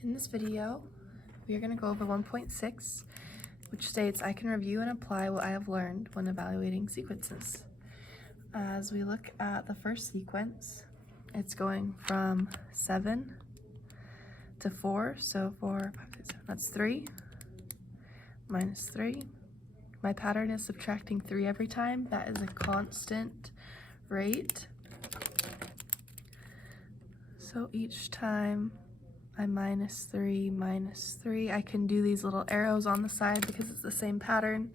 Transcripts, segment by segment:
In this video, we are going to go over 1.6, which states I can review and apply what I have learned when evaluating sequences. As we look at the first sequence, it's going from 7 to 4, so 4, 5, 6, 7, that's 3, minus 3. My pattern is subtracting 3 every time. That is a constant rate. So each time I minus 3, I can do these little arrows on the side because it's the same pattern,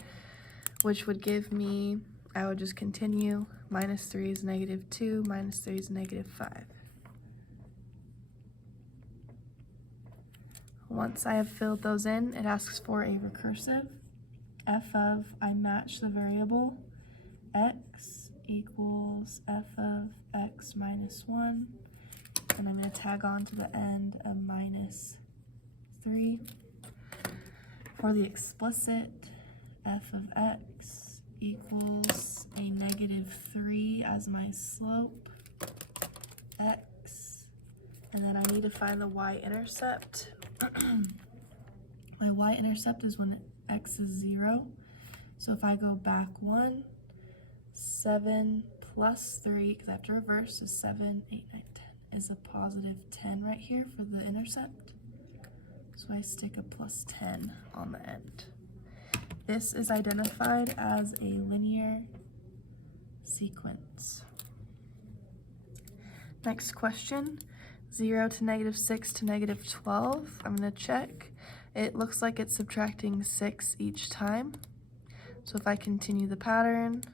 which would give me, I would just continue, minus 3 is negative 2, minus 3 is negative 5. Once I have filled those in, it asks for a recursive. F of, I match the variable, x equals f of x minus 1. And I'm going to tag on to the end a minus 3. For the explicit, f of x equals a negative 3 as my slope, x. And then I need to find the y-intercept. My y-intercept is when x is 0. So if I go back 1, 7 plus 3, because I have to reverse, is 7, 8, 9, 10. Is a positive 10 right here for the intercept. So I stick a plus 10 on the end. This is identified as a linear sequence. Next question, 0 to negative 6 to negative 12. I'm going to check. It looks like it's subtracting 6 each time. So if I continue the pattern,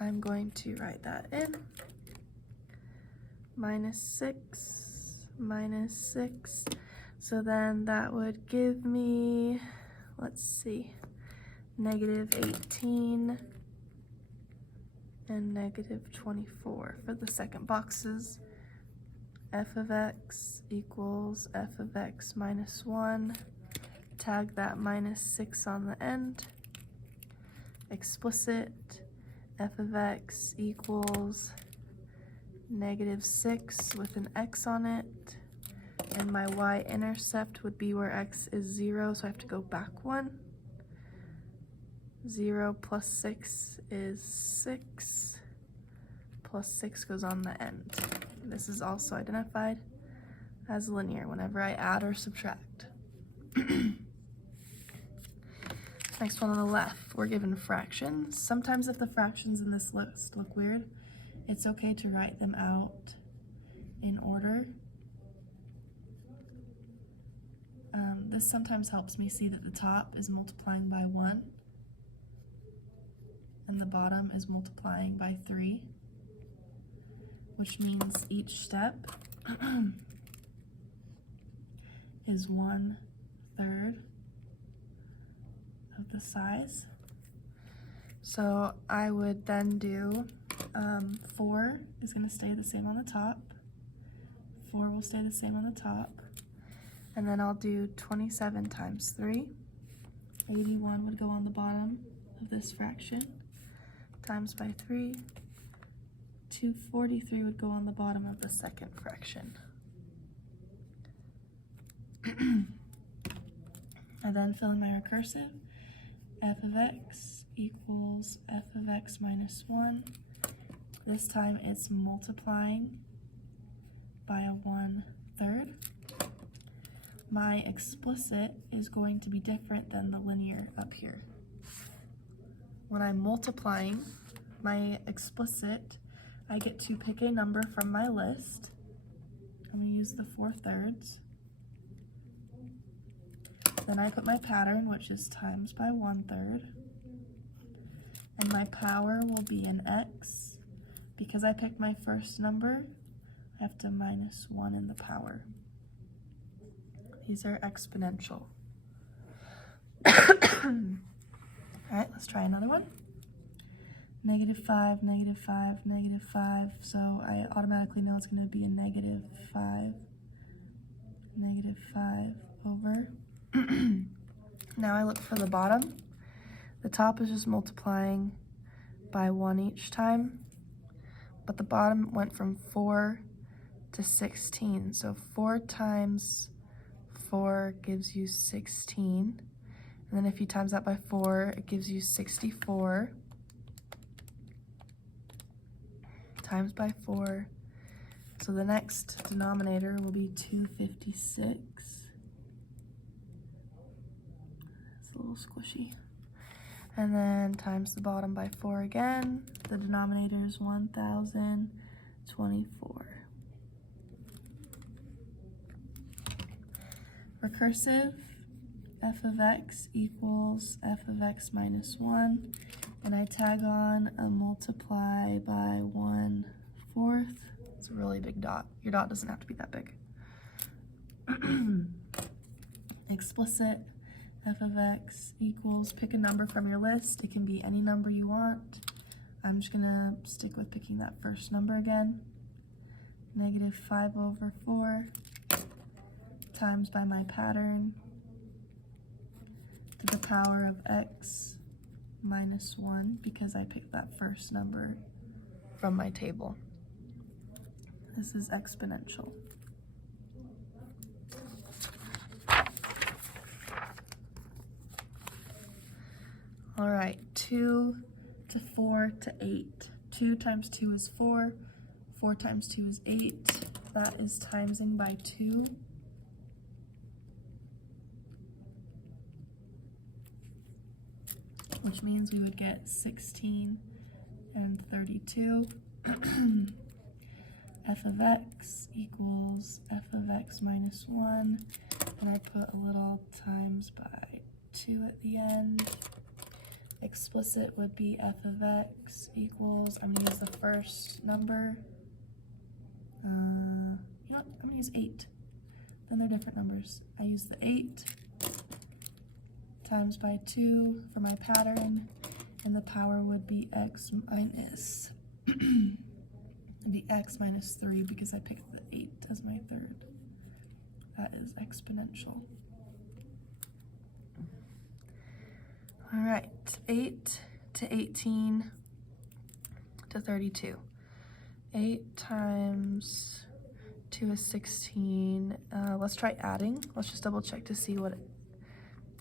I'm going to write that in. Minus 6, so then that would give me, let's see, negative 18 and negative 24 for the second boxes. F of x equals f of x minus 1, tag that minus 6 on the end. Explicit, f of x equals negative 6 with an x on it, and my y-intercept would be where x is 0, so I have to go back 1. 0 plus 6 is 6, plus 6 goes on the end. This is also identified as linear whenever I add or subtract. Next one on the left, we're given fractions. Sometimes if the fractions in this list look weird, it's okay to write them out in order. This sometimes helps me see that the top is multiplying by 1 and the bottom is multiplying by 3, which means each step is 1/3 of the size. So I would then do 4 is going to stay the same on the top. 4 will stay the same on the top. And then I'll do 27 times 3. 81 would go on the bottom of this fraction, times by 3. 243 would go on the bottom of the second fraction. I then fill in my recursive. F of x equals f of x minus 1. This time it's multiplying by a 1/3. My explicit is going to be different than the linear up here. When I'm multiplying my explicit, I get to pick a number from my list. I'm going to use the 4/3. Then I put my pattern, which is times by 1/3. And my power will be an x. Because I picked my first number, I have to minus 1 in the power. These are exponential. Alright, let's try another one. Negative 5, negative 5, negative 5. So I automatically know it's going to be a negative 5. Negative 5 over. Now I look for the bottom. The top is just multiplying by 1 each time, but the bottom went from 4 to 16. So 4 times 4 gives you 16. And then if you times that by 4, it gives you 64. Times by 4. So the next denominator will be 256. It's a little squishy. And then times the bottom by 4 again. The denominator is 1024. Recursive, f of x equals f of x minus 1. And I tag on a multiply by 1/4. It's a really big dot. Your dot doesn't have to be that big. Explicit, f of x equals, pick a number from your list. It can be any number you want. I'm just gonna stick with picking that first number again. -5/4 times by my pattern to the power of x minus 1 because I picked that first number from my table. This is exponential. All right, 2 to 4 to 8. 2 times 2 is 4. 4 times 2 is 8. That is timesing by 2. Which means we would get 16 and 32. F of x equals f of x minus 1. And I put a little times by 2 at the end. Explicit would be f of x equals, I'm gonna use the first number. You know what, I'm gonna use 8. Then they're different numbers. I use the 8 times by 2 for my pattern, and the power would be x minus, it'd be x minus 3 because I picked the 8 as my third. That is exponential. All right, 8 to 18 to 32. 8 times 2 is 16. Let's try adding. Let's just double check to see what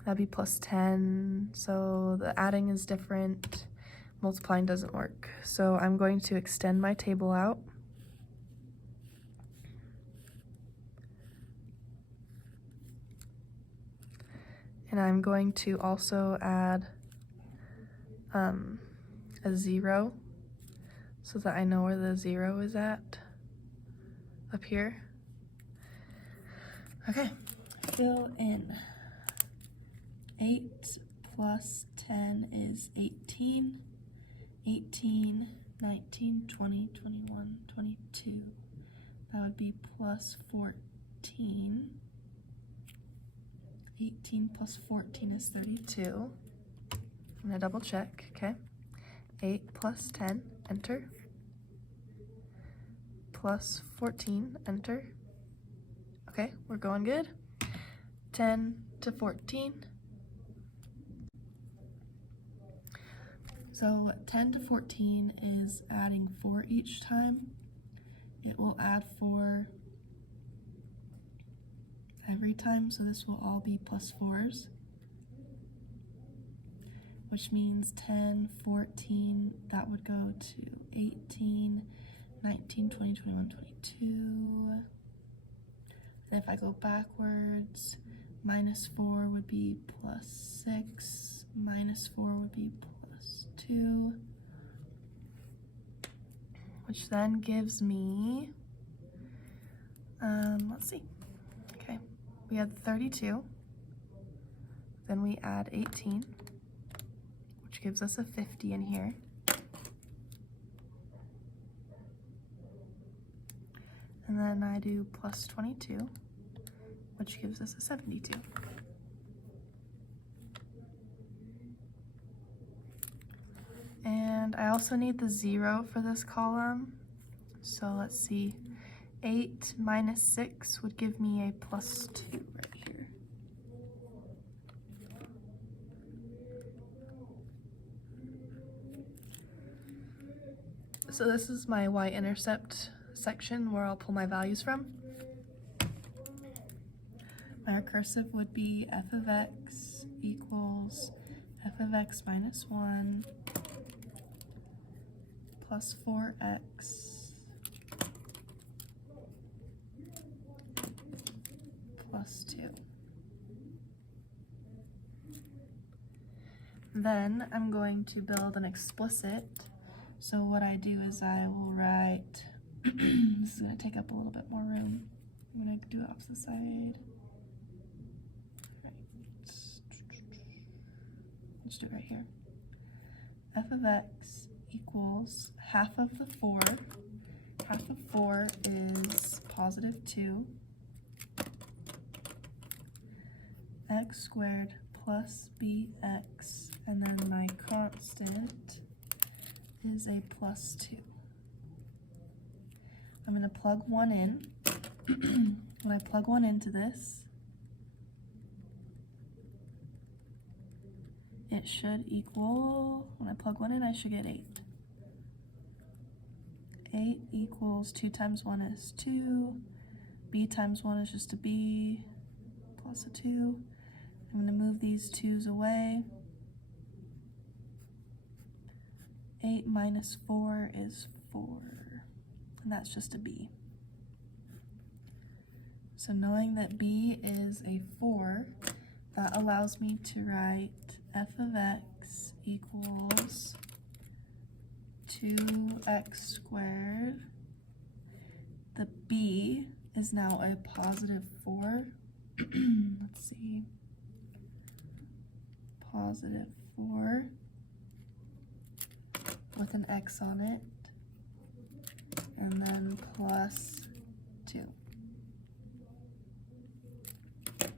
that'd be plus 10. So the adding is different. Multiplying doesn't work. So I'm going to extend my table out. And I'm going to also add a 0 so that I know where the 0 is at up here. Okay, fill in. 8 plus 10 is 18. 18, 19, 20, 21, 22. That would be plus 14. 18 plus 14 is 32. I'm gonna double check, okay? 8 plus 10, enter. Plus 14, enter. Okay, we're going good. 10 to 14. So 10 to 14 is adding 4 each time. It will add 4 every time, so this will all be plus 4s, which means 10, 14, that would go to 18, 19, 20, 21, 22. And if I go backwards, minus 4 would be plus 6, minus 4 would be plus 2, which then gives me, let's see, okay. We had 32, then we add 18, which gives us a 50 in here. And then I do plus 22, which gives us a 72. And I also need the 0 for this column. So let's see. 8 minus 6 would give me a plus 2 right here. So this is my y-intercept. section where I'll pull my values from. My recursive would be f of x equals f of x minus 1 plus 4x plus 2. Then I'm going to build an explicit. So what I do is I will write, this is going to take up a little bit more room. I'm going to do it opposite side. Right. Let's do it right here. F of x equals half of the 4. Half of 4 is positive 2. X squared plus bx, and then my constant is a plus 2. I'm going to plug 1 in. When I plug 1 into this, it should equal, when I plug 1 in, I should get 8. 8 equals 2 times 1 is 2. B times 1 is just a b plus a 2. I'm going to move these 2's away. 8 minus 4 is 4, and that's just a b. So knowing that b is a 4, that allows me to write f of x equals 2x squared. The b is now a positive 4. Let's see. Positive 4 with an x on it, and then plus 2.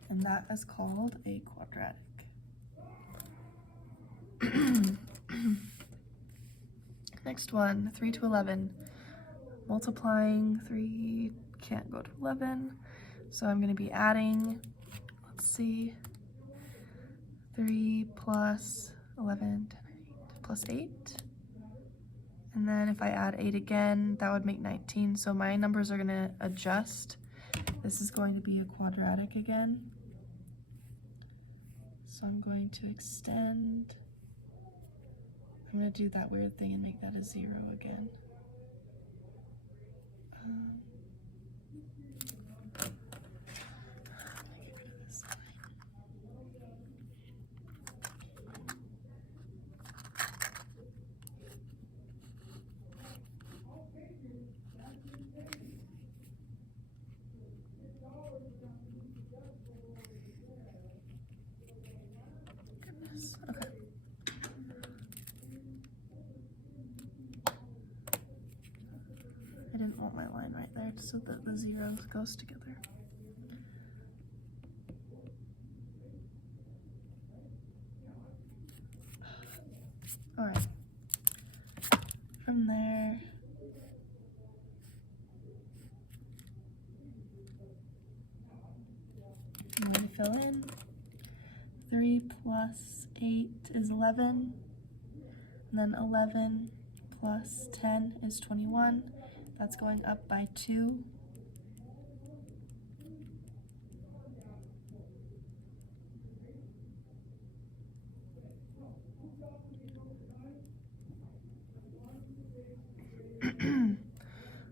And that is called a quadratic. Next one, 3 to 11. Multiplying 3 can't go to 11, so I'm going to be adding, let's see, 3 plus 11, 10, 8, plus 8. And then if I add 8 again, that would make 19. So my numbers are going to adjust. This is going to be a quadratic again. So I'm going to extend. I'm going to do that weird thing and make that a 0 again. Okay. I didn't want my line right there so that the 0 goes together. Alright. From there, I'm going to fill in. 3 plus 8 is 11, and then 11 plus 10 is 21. That's going up by 2.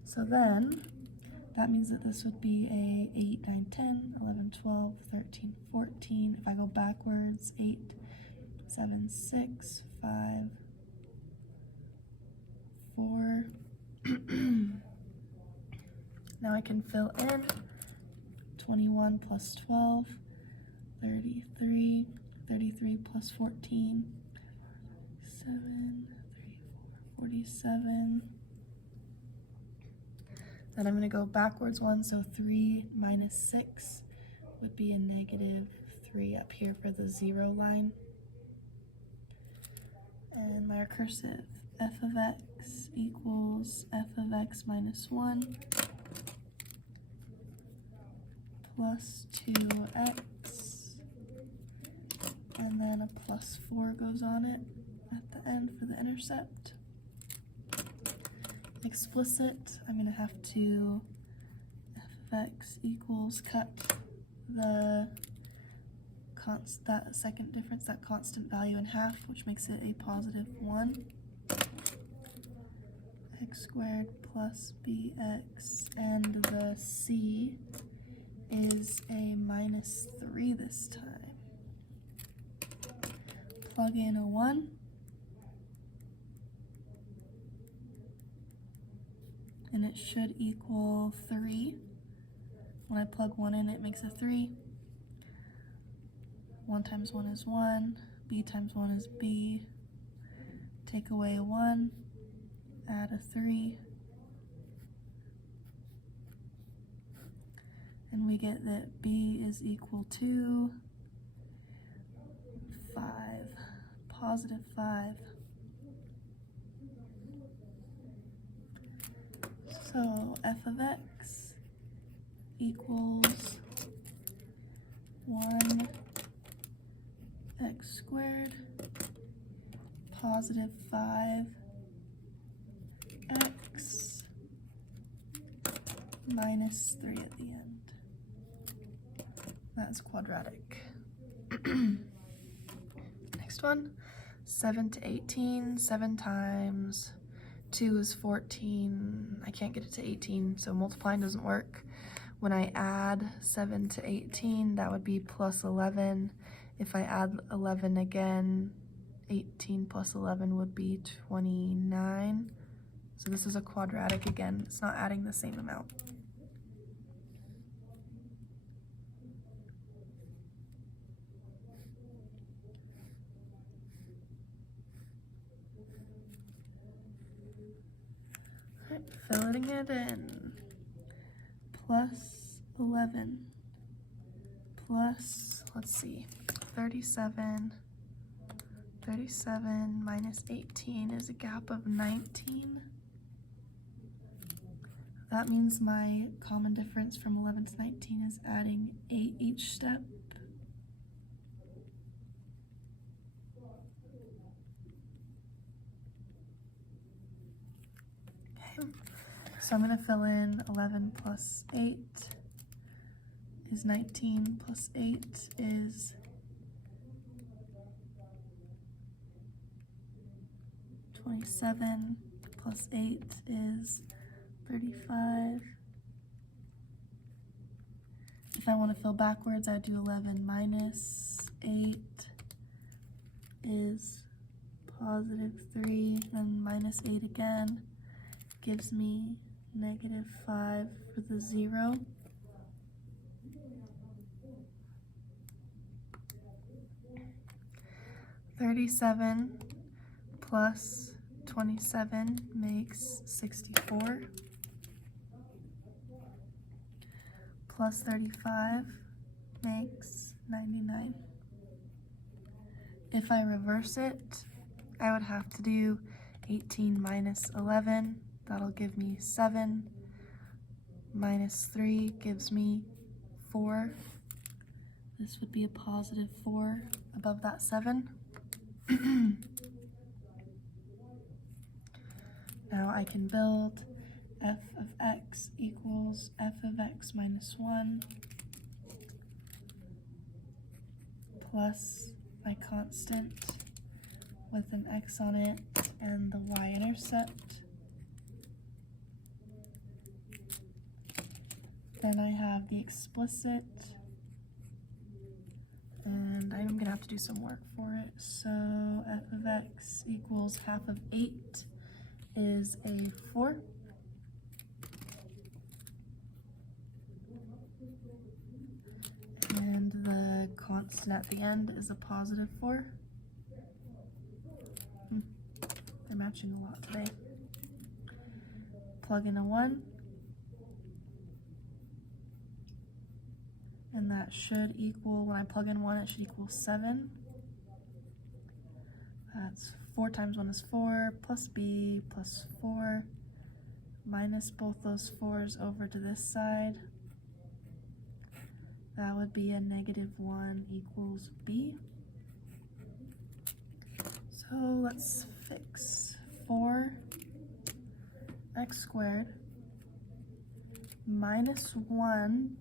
So then, that means that this would be a 8, 9, 10, 11, 12, 13, 14. If I go backwards, 8, 7, 6, 5, 4. Now I can fill in 21 plus 12, 33, 33 plus 14, 7, 34, 47. Then I'm going to go backwards 1, so 3 minus 6 would be a negative 3 up here for the 0 line. And my recursive, f of x equals f of x minus 1 plus 2x, and then a plus 4 goes on it at the end for the intercept. explicit, I'm going to have to f of x equals cut the that second difference, that constant value, in half, which makes it a positive 1. X squared plus bx, and the c is a minus 3 this time. Plug in a 1. And it should equal 3. When I plug 1 in, it makes a 3. 1 times 1 is 1. B times 1 is b. Take away a 1. Add a 3. And we get that b is equal to 5. Positive 5. So f of x equals 1 x squared positive 5 x minus 3 at the end. That's quadratic. Next one, 7 to 18. 7 times 2 is 14. I can't get it to 18, so multiplying doesn't work. When I add 7 to 18, that would be plus 11. If I add 11 again, 18 plus 11 would be 29. So this is a quadratic again. It's not adding the same amount. All right, filling it in. Plus 11 plus, let's see, 37. 37 minus 18 is a gap of 19. That means my common difference from 11 to 19 is adding 8 each step. Okay, so I'm going to fill in 11 plus 8 is 19 plus 8 is 27 plus 8 is 35. If I want to fill backwards, I do 11 minus 8 is positive 3, then minus 8 again gives me negative 5 for the 0. $37 plus 27 makes 64. Plus 35 makes 99. If I reverse it, I would have to do 18 minus 11. That'll give me 7. Minus 3 gives me 4. This would be a positive 4 above that 7. Now I can build f of x equals f of x minus 1 plus my constant with an x on it and the y-intercept. Then I have the explicit, and I'm going to have to do some work for it. So f of x equals half of 8 is a 4. And the constant at the end is a positive 4. They're matching a lot today. Plug in a 1. And that should equal, when I plug in 1, it should equal 7. That's 4 times 1 is 4, plus b plus 4, minus both those 4's over to this side. That would be a negative 1 equals b. So let's fix 4. x squared minus 1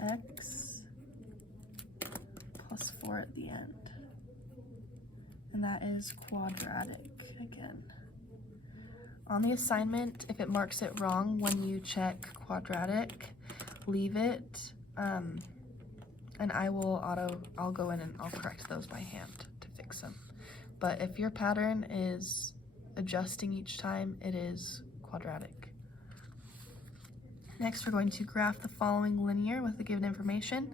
x plus 4 at the end. And that is quadratic again. On the assignment, if it marks it wrong when you check quadratic, leave it, and I'll go in and I'll correct those by hand to fix them. But if your pattern is adjusting each time, it is quadratic. Next, we're going to graph the following linear with the given information.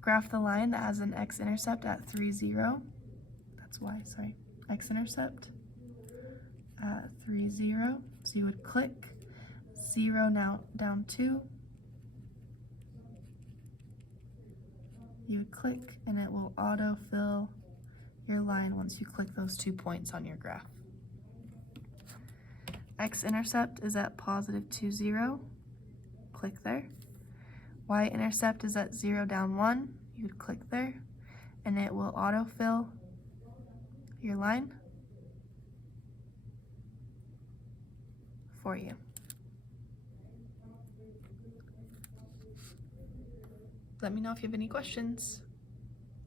Graph the line that has an x-intercept at 3, 0. That's y, sorry. X-intercept at 3, 0. So you would click 0 now down 2. You would click and it will autofill your line once you click those 2 points on your graph. X-intercept is at positive 2, 0. Click there. Y-intercept is at 0 down 1. You would click there and it will autofill your line for you. Let me know if you have any questions.